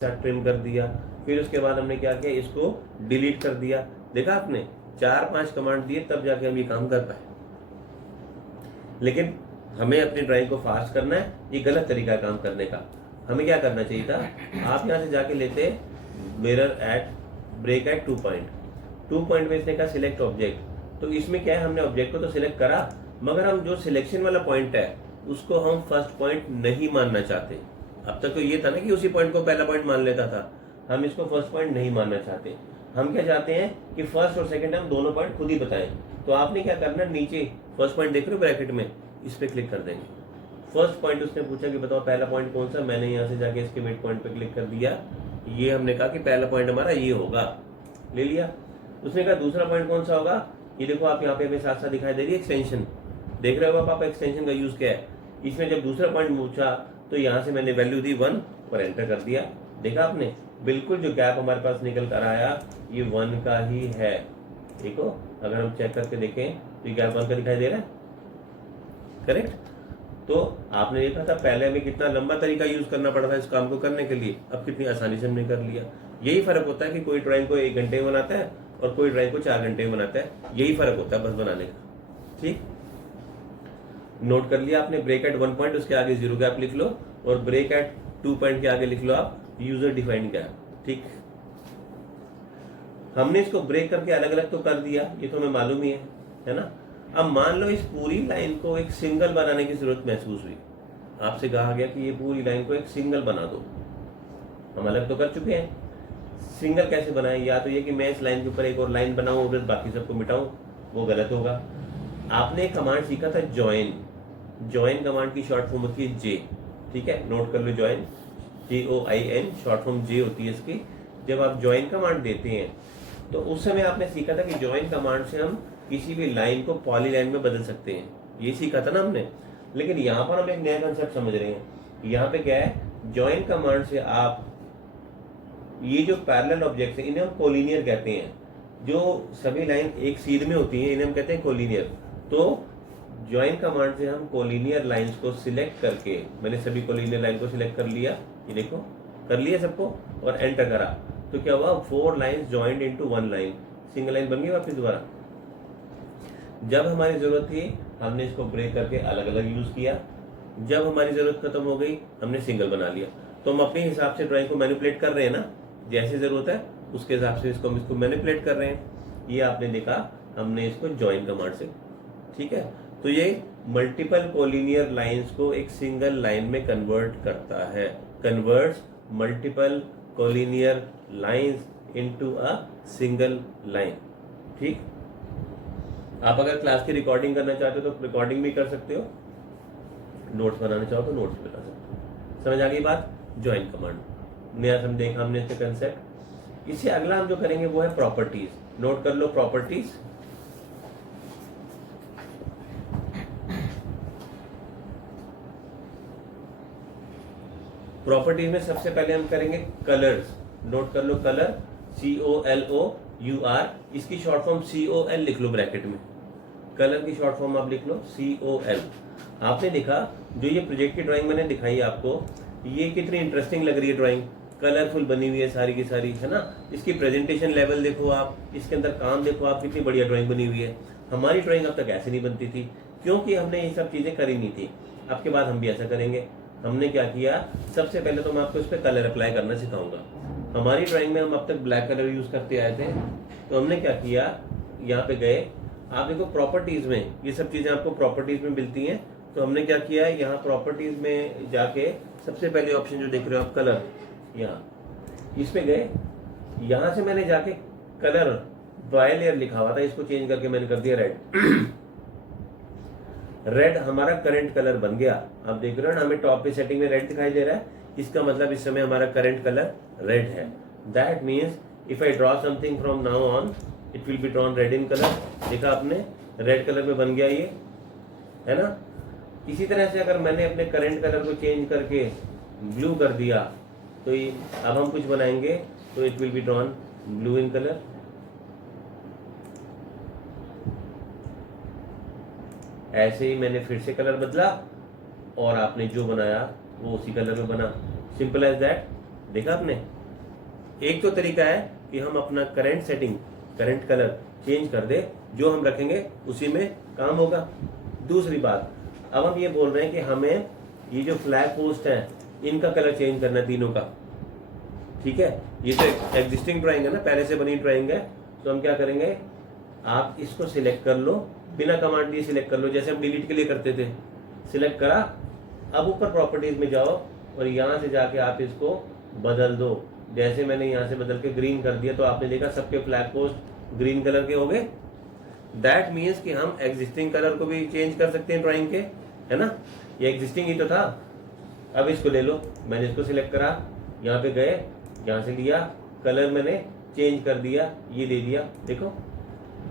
साथ ट्रिम कर दिया, फिर उसके बाद हमने क्या किया, इसको डिलीट कर दिया। देखा आपने 4-5 कमांड दिए तब जाके हम ये काम कर पाए। लेकिन हमें अपनी ड्राइंग को फास्ट करना है, ये गलत तरीका है काम करने का। हमें क्या करना चाहिए था, आप यहाँ से जाके लेते mirror at break at 2 point में इसने कहा सिलेक्ट ऑब्जेक्ट। तो इसमें क्या है, हमने ऑब्जेक्ट को तो सिलेक्ट करा, मगर हम जो सिलेक्शन वाला पॉइंट है उसको हम फर्स्ट पॉइंट नहीं मानना चाहते। अब तक तो ये था ना कि उसी पॉइंट को पहला पॉइंट मान लेता था, हम इसको फर्स्ट पॉइंट नहीं मानना चाहते। हम क्या चाहते हैं कि फर्स्ट और सेकंड हम दोनों पॉइंट खुद ही बताएं। तो आपने क्या करना, नीचे फर्स्ट पॉइंट देख रहे हो ब्रैकेट में, इस पे क्लिक कर देंगे। फर्स्ट पॉइंट उसने पूछा कि बताओ पहला पॉइंट कौन सा, मैंने यहाँ से जाके इसके मिड पॉइंट पे क्लिक कर दिया। ये हमने कहा कि पहला पॉइंट हमारा ये होगा, ले लिया। उसने कहा दूसरा पॉइंट कौन सा होगा, ये देखो आप यहाँ पे हमें साथ साथ दिखाई दे रही है एक्सटेंशन, देख रहे हो आप एक्सटेंशन का यूज क्या है। इसमें जब दूसरा पॉइंट पूछा तो यहाँ से मैंने वैल्यू दी 1 और एंटर कर दिया। देखा आपने, बिल्कुल जो गैप हमारे पास निकल कर आया ये 1 का ही है। देखो अगर हम चेक करके देखें तो ये गैप 1 का दिखाई दे रहा है, करेक्ट। तो आपने देखा था पहले हमें कितना लंबा तरीका यूज करना पड़ा था इस काम को करने के लिए, अब कितनी आसानी से हमने कर लिया। यही फर्क होता है कि कोई ड्राइंग को 1 घंटे में बनाता है और कोई ड्राइंग को 4 घंटे में बनाता है, यही फर्क होता है बस बनाने का। ठीक, नोट कर लिया आपने। ब्रेक एट 1 पॉइंट, उसके आगे 0 गैप लिख लो, और ब्रेक एट 2 पॉइंट के आगे लिख लो आप यूजर डिफाइंड गैप। ठीक, हमने इसको ब्रेक करके अलग अलग तो कर दिया, ये तो हमें मालूम ही है ना। अब मान लो इस पूरी लाइन को एक सिंगल बनाने की जरूरत महसूस हुई, आपसे कहा गया कि ये पूरी लाइन को एक सिंगल बना दो। हम अलग तो कर चुके हैं, सिंगल कैसे बनाएं, या तो ये कि मैं इस लाइन के ऊपर एक और लाइन बनाऊं और बाकी सबको मिटाऊं, वो गलत होगा। आपने एक कमांड सीखा था ज्वाइन, ज्वाइन कमांड की शॉर्ट फॉर्म होती है जे। ठीक है, नोट कर लो, ज्वाइन JOIN शॉर्ट फॉर्म जे होती है इसकी। जब आप ज्वाइन कमांड देते हैं तो उस समय आपने सीखा था कि ज्वाइन कमांड से हम किसी भी लाइन को पॉलीलाइन में बदल सकते हैं, ये सीखा था ना हमने। लेकिन यहाँ पर हम एक नया कंसेप्ट समझ रहे हैं। यहाँ पे क्या है, ज्वाइन कमांड से आप ये जो पैरेलल ऑब्जेक्ट्स हैं इन्हें हम कोलिनियर कहते हैं। जो सभी लाइन एक सीध में होती है इन्हें हम कहते हैं कोलिनियर। तो ज्वाइन कमांड से हम कोलिनियर लाइंस को सिलेक्ट करके, मैंने सभी कोलिनियर लाइन को सिलेक्ट कर लिया, ये देखो कर लिया सबको, और एंटर करा तो क्या हुआ, 4 lines joined into 1 line, single line बन गई वापस दोबारा। जब हमारी जरूरत थी हमने इसको ब्रेक करके अलग अलग यूज किया, जब हमारी जरूरत खत्म हो गई हमने सिंगल बना लिया। तो हम अपने हिसाब से ड्राइंग को मैनिपुलेट कर रहे हैं ना, जैसे जरूरत है उसके हिसाब से हम इसको मैनिपुलेट कर रहे हैं। ये आपने देखा हमने इसको ज्वाइन कमांड से। ठीक है, तो ये मल्टीपल कोलिनियर लाइंस को एक सिंगल लाइन में कन्वर्ट करता है, converts multiple collinear lines into a single line. ठीक, आप अगर क्लास की रिकॉर्डिंग करना चाहते हो तो रिकॉर्डिंग भी कर सकते हो, नोट्स बनाना चाहो तो नोट्स बना सकते हो। समझ आ गई बात, ज्वाइन कमांड नया देखा हमने इसके कंसेप्ट। इससे अगला हम जो करेंगे वो है प्रॉपर्टीज। नोट कर लो प्रॉपर्टीज। प्रॉपर्टीज में सबसे पहले हम करेंगे कलर्स। नोट कर लो कलर, COLOUR, इसकी शॉर्ट फॉर्म COL लिख लो ब्रैकेट में। कलर की शॉर्ट फॉर्म आप लिख लो COL। आपने देखा जो ये प्रोजेक्ट की ड्राइंग मैंने दिखाई आपको, ये कितनी इंटरेस्टिंग लग रही है ड्राइंग, कलरफुल बनी हुई है सारी की सारी, है ना। इसकी प्रेजेंटेशन लेवल देखो आप, इसके अंदर काम देखो आप, कितनी बढ़िया ड्राइंग बनी हुई है। हमारी ड्राइंग अब तक ऐसे नहीं बनती थी क्योंकि हमने ये सब चीजें करी नहीं थी। अब के बाद हम भी ऐसा करेंगे। हमने क्या किया, सबसे पहले तो मैं आपको इस पर कलर अप्लाई करना सिखाऊंगा। हमारी ड्राइंग में हम अब तक ब्लैक कलर यूज करते आए थे, तो हमने क्या किया, यहाँ पे गए, आप देखो प्रॉपर्टीज में ये सब चीजें आपको प्रॉपर्टीज में मिलती हैं। तो हमने क्या किया, यहाँ प्रॉपर्टीज में जाके सबसे पहले ऑप्शन जो देख रहे हो आप कलर, यहाँ इस पे गए, यहाँ से मैंने जाके कलर बायलेयर लिखा हुआ था, इसको चेंज करके मैंने कर दिया रेड। रेड हमारा करंट कलर बन गया। आप देख रहे हो ना, हमें टॉप पे सेटिंग में रेड दिखाई दे रहा है, इसका मतलब इस समय हमारा करंट कलर रेड है। That means if I draw something from now on it will be drawn red in colour. देखा आपने, रेड कलर में बन गया ये, है ना। इसी तरह से अगर मैंने अपने करंट कलर को चेंज करके ब्लू कर दिया तो ये अब हम कुछ बनाएंगे तो it will be drawn blue in colour. ऐसे ही मैंने फिर से कलर बदला और आपने जो बनाया वो उसी कलर में बना। Simple as that. देखा आपने। एक तो तरीका है कि हम अपना current setting, current colour change कर दे, जो हम रखेंगे उसी में काम होगा। दूसरी बात, अब हम ये बोल रहे हैं कि हमें ये जो फ्लैग पोस्ट है इनका कलर चेंज करना है तीनों का, ठीक है। ये तो एग्जिस्टिंग ड्राइंग है ना, पहले से बनी ड्राइंग है। तो हम क्या करेंगे, आप इसको सिलेक्ट कर लो, बिना कमांड दिए सिलेक्ट कर लो, जैसे हम डिलीट के लिए करते थे। सिलेक्ट करा, अब ऊपर प्रॉपर्टीज में जाओ और यहाँ से जाके आप इसको बदल दो। जैसे मैंने यहाँ से बदल के ग्रीन कर दिया तो आपने देखा सबके फ्लैग पोस्ट ग्रीन कलर के हो गए। दैट मीन्स कि हम एग्जिस्टिंग कलर को भी चेंज कर सकते हैं ड्राइंग के, है ना। ये एग्जिस्टिंग ही तो था। अब इसको ले लो, मैंने इसको सिलेक्ट करा, यहाँ पे गए, यहाँ से लिया, कलर मैंने चेंज कर दिया, ये दे दिया, देखो।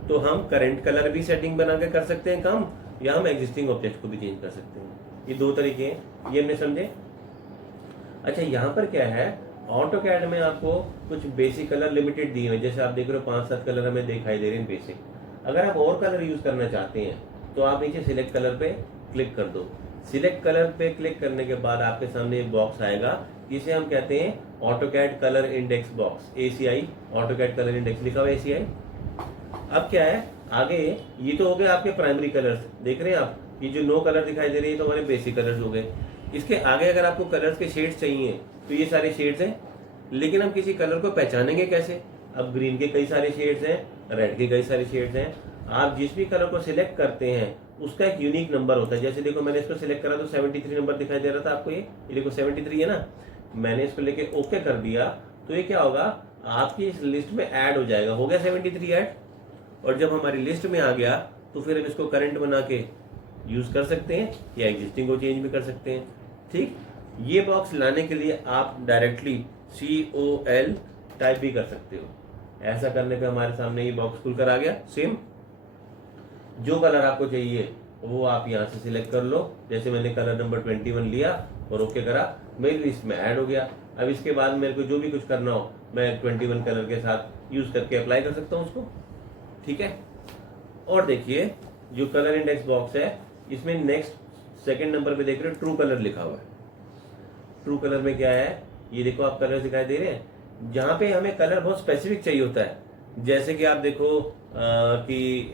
तो हम करंट कलर भी सेटिंग बना के कर सकते हैं काम, या हम एग्जिस्टिंग ऑब्जेक्ट को भी चेंज कर सकते हैं। ये दो तरीके हैं, ये हमने समझे। अच्छा, यहाँ पर क्या है, ऑटो कैड में आपको कुछ बेसिक कलर लिमिटेड दिए हैं, जैसे आप देख रहे हो 5-7 कलर हमें दिखाई दे रहे हैं बेसिक। अगर आप और कलर यूज करना चाहते हैं तो आप नीचे सिलेक्ट कलर पे क्लिक कर दो। सिलेक्ट कलर पे क्लिक करने के बाद आपके सामने एक बॉक्स आएगा, इसे हम कहते हैं AutoCAD colour index box, ACI, AutoCAD colour index लिखा हुआ है ACI। अब क्या है आगे, ये तो हो गए आपके प्राइमरी कलर्स, देख रहे हैं आप, ये जो 9 कलर दिखाई दे रही है तो हमारे बेसिक कलर्स हो गए। इसके आगे अगर आपको कलर्स के शेड्स चाहिए तो ये सारे शेड्स हैं, लेकिन हम किसी कलर को पहचानेंगे कैसे। अब ग्रीन के कई सारे शेड्स हैं, रेड के कई सारे शेड्स हैं। आप जिस भी कलर को सिलेक्ट करते हैं उसका एक यूनिक नंबर होता है। जैसे देखो मैंने इसको सिलेक्ट करा तो 73 नंबर दिखाई दे रहा था आपको, ये देखो 73 है ना। मैंने इसको लेके ओके कर दिया तो ये क्या होगा, आपकी इस लिस्ट में ऐड हो जाएगा, हो गया 73 ऐड। और जब हमारी लिस्ट में आ गया तो फिर हम इसको करंट बना के यूज कर सकते हैं या एग्जिस्टिंग को चेंज भी कर सकते हैं, ठीक। ये बॉक्स लाने के लिए आप डायरेक्टली COL टाइप भी कर सकते हो। ऐसा करने पे हमारे सामने ये बॉक्स खुलकर आ गया। सेम जो कलर आपको चाहिए वो आप यहाँ से सिलेक्ट कर लो, जैसे मैंने कलर नंबर 21 लिया और ओके करा, मेरी लिस्ट में ऐड हो गया। अब इसके बाद मेरे को जो भी कुछ करना हो मैं 21 कलर के साथ यूज करके अप्लाई कर सकता हूँ उसको, ठीक है। और देखिए जो कलर इंडेक्स बॉक्स है इसमें नेक्स्ट सेकंड नंबर पे देख रहे हो ट्रू कलर लिखा हुआ है। ट्रू कलर में क्या है, ये देखो आप कलर दिखाई दे रहे हैं, जहां पे हमें कलर बहुत स्पेसिफिक चाहिए होता है। जैसे कि आप देखो कि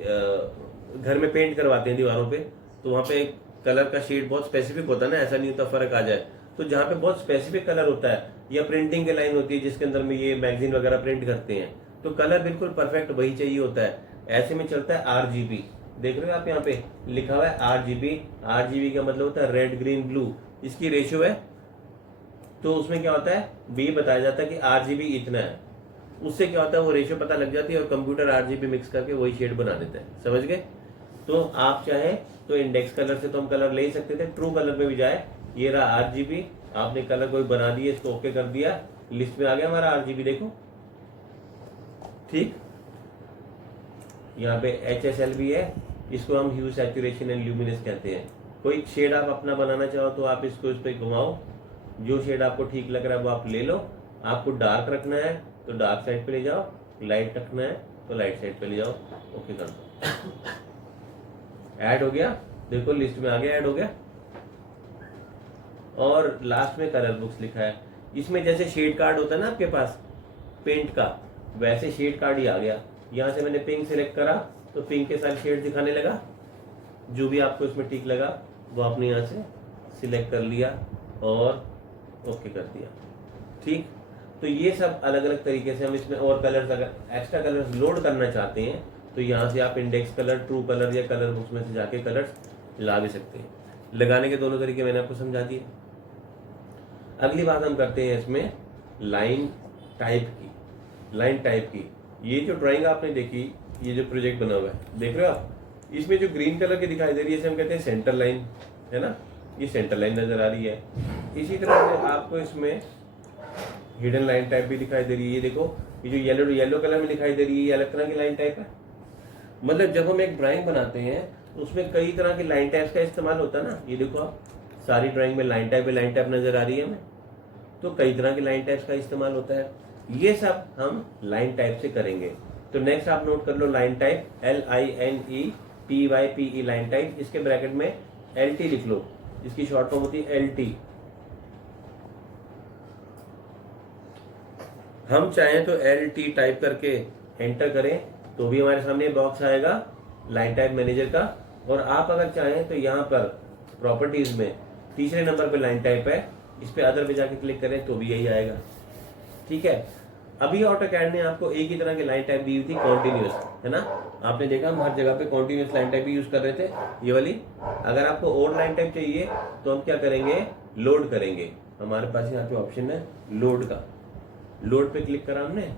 घर में पेंट करवाते हैं दीवारों पे, तो वहां पे कलर का शेड बहुत स्पेसिफिक होता है ना, ऐसा नहीं होता फर्क आ जाए। तो जहाँ पे बहुत स्पेसिफिक कलर होता है, या प्रिंटिंग की लाइन होती है जिसके अंदर में ये मैगजीन वगैरह प्रिंट करते हैं, तो कलर बिल्कुल परफेक्ट वही चाहिए होता है। ऐसे में चलता है RGB, देख रहे हो आप यहाँ पे लिखा हुआ है RGB। RGB का मतलब होता है रेड ग्रीन ब्लू, इसकी रेशियो है। तो उसमें क्या होता है, बी बताया जाता है कि RGB इतना है, उससे क्या होता है वो रेशियो पता लग जाती है और कंप्यूटर RGB मिक्स करके वही शेड बना देता है, समझ गए। तो आप चाहे तो इंडेक्स कलर से तो हम कलर ले ही सकते थे, ट्रू कलर में भी जाए, ये रहा RGB, आपने कलर कोई बना दिया, इसको ओके कर दिया, लिस्ट में आ गया हमारा RGB, देखो ठीक। यहाँ पे HSL भी है, इसको हम ह्यू सैचुरेशन एंड ल्यूमिनेंस कहते हैं। कोई शेड आप अपना बनाना चाहो तो आप इसको इस पर घुमाओ, जो शेड आपको ठीक लग रहा है वो आप ले लो। आपको डार्क रखना है तो डार्क साइड पे ले जाओ, लाइट रखना है तो लाइट साइड पे ले जाओ, ओके कर दो। ऐड हो गया, देखो लिस्ट में आ गया, ऐड हो गया। और लास्ट में कलर बुक्स लिखा है, इसमें जैसे शेड कार्ड होता है ना आपके पास पेंट का, वैसे शेड कार्ड ही आ गया। यहाँ से मैंने पिंक सिलेक्ट करा तो पिंक के सारे शेड दिखाने लगा, जो भी आपको इसमें ठीक लगा वो आपने यहाँ से सिलेक्ट कर लिया और ओके कर दिया, ठीक। तो ये सब अलग अलग तरीके से हम इसमें और कलर्स, अगर एक्स्ट्रा कलर्स लोड करना चाहते हैं तो यहाँ से आप इंडेक्स कलर, ट्रू कलर या कलर बुक्स में से जाके कलर्स ला भी सकते हैं। लगाने के दोनों तरीके मैंने आपको समझा दिए। अगली बात हम करते हैं इसमें लाइन टाइप की। लाइन टाइप की ये जो ड्राइंग आपने देखी, ये जो प्रोजेक्ट बना हुआ है देख रहे हो आप, इसमें जो ग्रीन कलर की दिखाई दे रही है इसे हम कहते हैं सेंटर लाइन, है ना, ये सेंटर लाइन नजर आ रही है। इसी तरह से आपको इसमें हिडन लाइन टाइप भी दिखाई दे रही है, ये देखो ये जो येलो कलर में दिखाई दे रही है ये अलग तरह की लाइन टाइप है। मतलब जब हम एक ड्राइंग बनाते हैं उसमें कई तरह की लाइन टाइप्स का इस्तेमाल होता है ना। ये देखो आप सारी ड्राइंग में लाइन टाइप नजर आ रही है हमें, तो कई तरह की लाइन टाइप्स का इस्तेमाल होता है। ये सब हम लाइन टाइप से करेंगे। तो नेक्स्ट आप नोट कर लो line type, LINETYPE line type, इसके ब्रैकेट में LT लिख लो, इसकी शॉर्ट फॉर्म होती है LT। हम चाहें तो LT टाइप करके एंटर करें तो भी हमारे सामने बॉक्स आएगा लाइन टाइप मैनेजर का। और आप अगर चाहें तो यहाँ पर प्रॉपर्टीज में तीसरे नंबर पे लाइन टाइप है, इस पे अदर पे जाके क्लिक करें तो भी यही आएगा। ठीक है, अभी ऑटोकैड ने आपको एक ही तरह की लाइन टाइप दी हुई थी, कॉन्टिन्यूस, है ना। आपने देखा हम हर जगह पे कॉन्टिन्यूस लाइन टाइप ही यूज कर रहे थे, ये वाली। अगर आपको और लाइन टाइप चाहिए तो हम क्या करेंगे, लोड करेंगे। हमारे पास यहाँ पे ऑप्शन है लोड का, लोड पे क्लिक करा हमने,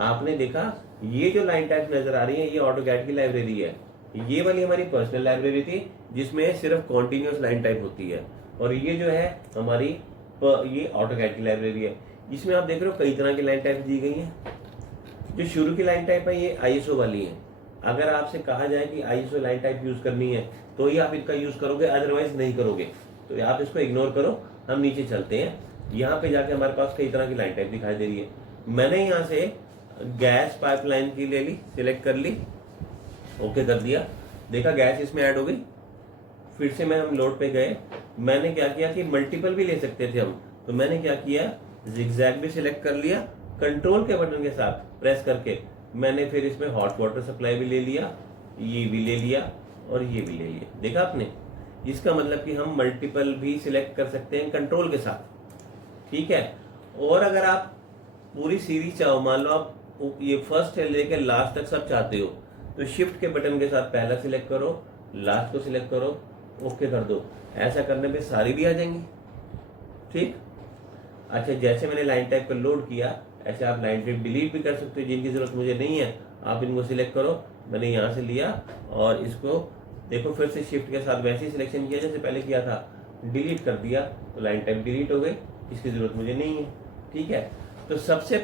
आपने देखा ये जो लाइन टाइप नजर आ रही है ये ऑटोकैड की लाइब्रेरी है। ये वाली हमारी पर्सनल लाइब्रेरी थी जिसमें सिर्फ कॉन्टिन्यूस लाइन टाइप होती है, और ये जो है हमारी ये ऑटोकैड की लाइब्रेरी है। इसमें आप देख रहे हो कई तरह की लाइन टाइप दी गई हैं। जो शुरू की लाइन टाइप है ये ISO वाली है। अगर आपसे कहा जाए कि ISO लाइन टाइप यूज करनी है तो ही आप इनका यूज करोगे, अदरवाइज नहीं करोगे। तो आप इसको इग्नोर करो, हम नीचे चलते हैं। यहाँ पे जाके हमारे पास कई तरह की लाइन टाइप दिखाई दे रही है। मैंने यहाँ से गैस पाइपलाइन की ले ली, सिलेक्ट कर ली, ओके कर दिया। देखा गैस इसमें ऐड हो गई। फिर से हम लोड पे गए, मैंने क्या किया कि मल्टीपल भी ले सकते थे हम, तो मैंने क्या किया, जिगजैग भी सिलेक्ट कर लिया, कंट्रोल के बटन के साथ प्रेस करके मैंने फिर इसमें हॉट वाटर सप्लाई भी ले लिया, ये भी ले लिया और ये भी ले लिया। देखा आपने, इसका मतलब कि हम मल्टीपल भी सिलेक्ट कर सकते हैं कंट्रोल के साथ। ठीक है, और अगर आप पूरी सीरीज चाहो, मान लो आप ये फर्स्ट से लेकर लास्ट तक सब चाहते हो, तो शिफ्ट के बटन के साथ पहला सिलेक्ट करो, लास्ट को सिलेक्ट करो, ओके कर दो। ऐसा करने पे सारी भी आ जाएंगी। ठीक, अच्छा, जैसे मैंने लाइन टाइप पर लोड किया ऐसे आप लाइन टाइप डिलीट भी कर सकते हो, जिनकी जरूरत मुझे नहीं है आप इनको सिलेक्ट करो। मैंने यहाँ से लिया और इसको देखो फिर से शिफ्ट के साथ वैसे ही सिलेक्शन किया जैसे पहले किया था, डिलीट कर दिया तो लाइन टाइप डिलीट हो गई, इसकी जरूरत मुझे नहीं है। ठीक है, तो सबसे